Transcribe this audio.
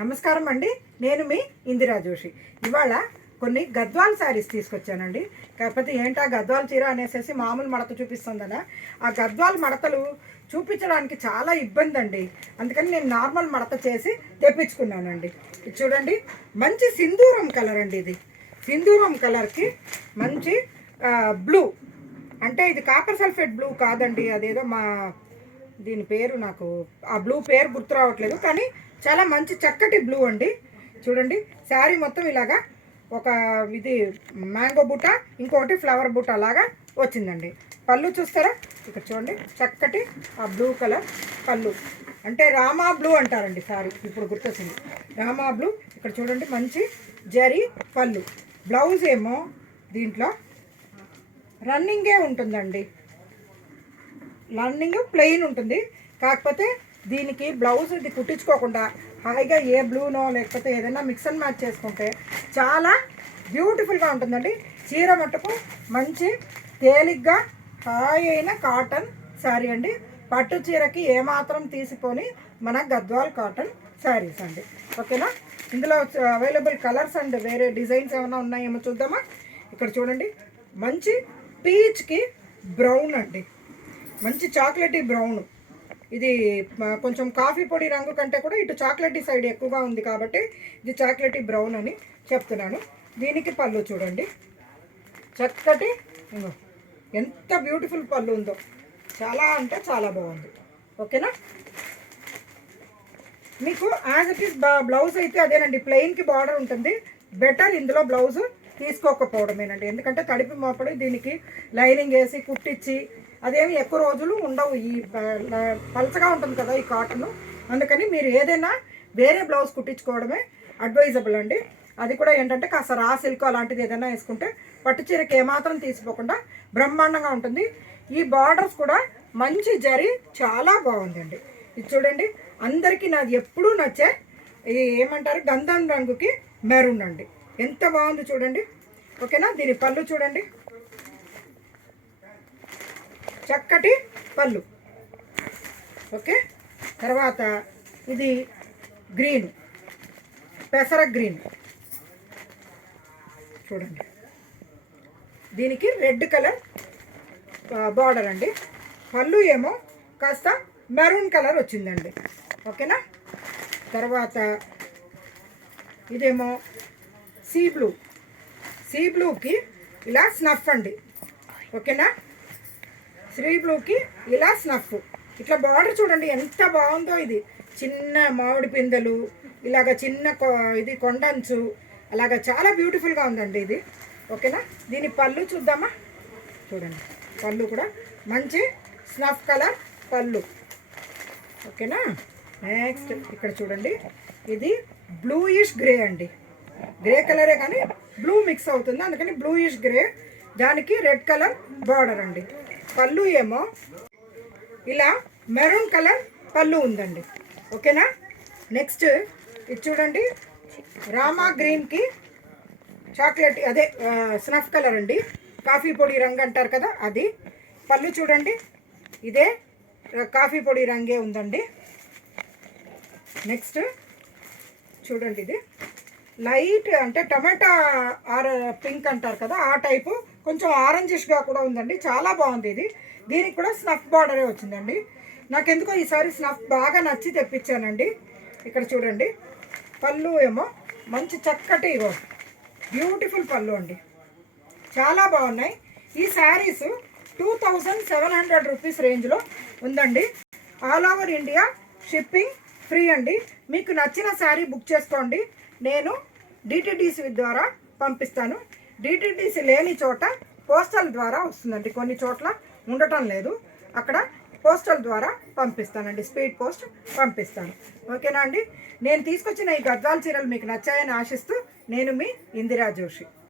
నమస్కారం అండి. నేను మీ ఇందిరా జోషి. ఇవాళ కొన్ని గద్వాల్ శారీస్ తీసుకొచ్చానండి. కాకపోతే ఏంటా గద్వాల్ చీర అనేసి మామూలు మడత చూపిస్తుందనా, ఆ గద్వాల్ మడతలు చూపించడానికి చాలా ఇబ్బంది అండి. అందుకని నేను నార్మల్ మడత చేసి తెప్పించుకున్నానండి. ఇది చూడండి, మంచి సింధూరం కలర్ అండి. ఇది సింధూరం కలర్కి మంచి బ్లూ, అంటే ఇది కాపర్ సల్ఫేట్ బ్లూ కాదండి, అదేదో దీని పేరు నాకు ఆ బ్లూ పేరు గుర్తు రావట్లేదు, కానీ చాలా మంచి చక్కటి బ్లూ అండి. చూడండి, శారీ మొత్తం ఇలాగా ఒక ఇది మ్యాంగో బూట, ఇంకొకటి ఫ్లవర్ బూట లాగా వచ్చిందండి. పళ్ళు చూస్తారా, ఇక్కడ చూడండి, చక్కటి ఆ బ్లూ కలర్ పళ్ళు, అంటే రామా బ్లూ అంటారండి శారీ, ఇప్పుడు గుర్తొచ్చింది రామా బ్లూ. ఇక్కడ చూడండి, మంచి జరీ పళ్ళు. బ్లౌజ్ ఏమో దీంట్లో రన్నింగే ఉంటుందండి, రన్నింగ్ ప్లెయిన్ ఉంటుంది. కాకపోతే దీనికి బ్లౌజ్ ఇది కుట్టించుకోకుండా హాయిగా ఏ బ్లూనో లేకపోతే ఏదైనా మిక్స్ అండ్ మ్యాచ్ చేసుకుంటే చాలా బ్యూటిఫుల్గా ఉంటుందండి. చీర మట్టుకు మంచి తేలిగ్గా హాయి అయిన కాటన్ శారీ అండి. పట్టు చీరకి ఏమాత్రం తీసిపోని మన గద్వాల్ కాటన్ శారీస్ అండి. ఓకేనా, ఇందులో అవైలబుల్ కలర్స్ అండ్ వేరే డిజైన్స్ ఏమైనా ఉన్నాయేమో చూద్దామా. ఇక్కడ చూడండి, మంచి పీచ్కి బ్రౌన్ అండి, మంచి చాక్లెటీ బ్రౌన్. ఇది కొంచెం కాఫీ పొడి రంగు కంటే కూడా ఇటు చాక్లెటీ సైడ్ ఎక్కువగా ఉంది కాబట్టి ఇది చాక్లెటీ బ్రౌన్ అని చెప్తున్నాను. దీనికి పళ్ళు చూడండి, చక్కటి, ఎంత బ్యూటిఫుల్ పళ్ళు ఉందో, చాలా అంటే చాలా బాగుంది. ఓకేనా, మీకు యాజ్ ఇట్ ఈస్ బ్లౌజ్ అయితే అదేనండి, ప్లెయిన్కి బార్డర్ ఉంటుంది. బెటర్ ఇందులో బ్లౌజ్ తీసుకోకపోవడమేనండి, ఎందుకంటే తడిపి మోపడి దీనికి లైనింగ్ వేసి కుట్టించి అదేమి ఎక్కువ రోజులు ఉండవు. ఈ పలచగా ఉంటుంది కదా ఈ కాటన్, అందుకని మీరు ఏదైనా వేరే బ్లౌజ్ కుట్టించుకోవడమే అడ్వైజబుల్ అండి. అది కూడా ఏంటంటే కాస్త రా సిల్క్ అలాంటిది ఏదైనా వేసుకుంటే పట్టు చీరకి ఏమాత్రం తీసిపోకుండా బ్రహ్మాండంగా ఉంటుంది. ఈ బార్డర్స్ కూడా మంచి జరీ, చాలా బాగుందండి. ఇది చూడండి, అందరికీ నాది ఎప్పుడూ నచ్చే ఏమంటారు గంధం రంగుకి మెరూన్ అండి, ఎంత బాగుంది చూడండి. ఓకేనా, దీని పళ్ళు చూడండి, చక్కటి పళ్ళు. ఓకే, తర్వాత ఇది గ్రీన్, పెసర గ్రీన్ చూడండి, దీనికి రెడ్ కలర్ బార్డర్ అండి. పళ్ళు ఏమో కాస్త మెరూన్ కలర్ వచ్చిందండి. ఓకేనా, తర్వాత ఇదేమో సీ బ్లూ, సీ బ్లూకి ఇలా స్నఫ్ అండి. ఓకేనా, సీ బ్లూకి ఇలా స్నఫ్, ఇట్లా బార్డర్ చూడండి ఎంత బాగుందో. ఇది చిన్న మామిడి పిందెలు, ఇలాగ చిన్న ఇది కొండంచు, అలాగా చాలా బ్యూటిఫుల్గా ఉందండి ఇది. ఓకేనా, దీని పళ్ళు చూద్దామా. చూడండి, పళ్ళు కూడా మంచి స్నఫ్ కలర్ పళ్ళు. ఓకేనా, నెక్స్ట్ ఇక్కడ చూడండి, ఇది బ్లూయిష్ గ్రే అండి, గ్రే కలరే కానీ బ్లూ మిక్స్ అవుతుంది, అందుకని బ్లూయిష్ గ్రే, దానికి రెడ్ కలర్ బార్డర్ అండి. పళ్ళు ఏమో ఇలా మెరూన్ కలర్ పళ్ళు ఉందండి. ఓకేనా, నెక్స్ట్ ఇది చూడండి, రామా గ్రీన్కి చాక్లెట్ అదే స్నఫ్ కలర్ అండి, కాఫీ పొడి రంగు అంటారు కదా అది. పళ్ళు చూడండి, ఇదే కాఫీ పొడి రంగే ఉందండి. నెక్స్ట్ చూడండి, ఇది లైట్ అంటే టమాటా పింక్ అంటారు కదా ఆ టైపు, కొంచెం ఆరెంజిష్గా కూడా ఉందండి, చాలా బాగుంది ఇది. దీనికి కూడా స్నఫ్ బార్డరే వచ్చిందండి. నాకెందుకో ఈసారి స్నఫ్ బాగా నచ్చి తెప్పించానండి. ఇక్కడ చూడండి, పళ్ళు ఏమో మంచి చక్కటి బ్యూటిఫుల్ పళ్ళు అండి, చాలా బాగున్నాయి. ఈ శారీస్ 2700 రూపీస్ రేంజ్లో ఉందండి. All over India shipping free అండి. మీకు నచ్చిన శారీ బుక్ చేసుకోండి, నేను డిటిడిసి ద్వారా పంపిస్తాను. డిటిడిసి లేని చోట పోస్టల్ ద్వారా వస్తుందండి, కొన్ని చోట్ల ఉండటం లేదు, అక్కడ పోస్టల్ ద్వారా పంపిస్తానండి, స్పీడ్ పోస్ట్ పంపిస్తాను. ఓకేనా అండి, నేను తీసుకొచ్చిన ఈ గద్వాల్ చీరలు మీకు నచ్చాయని ఆశిస్తూ నేను మీ ఇందిరా జోషి.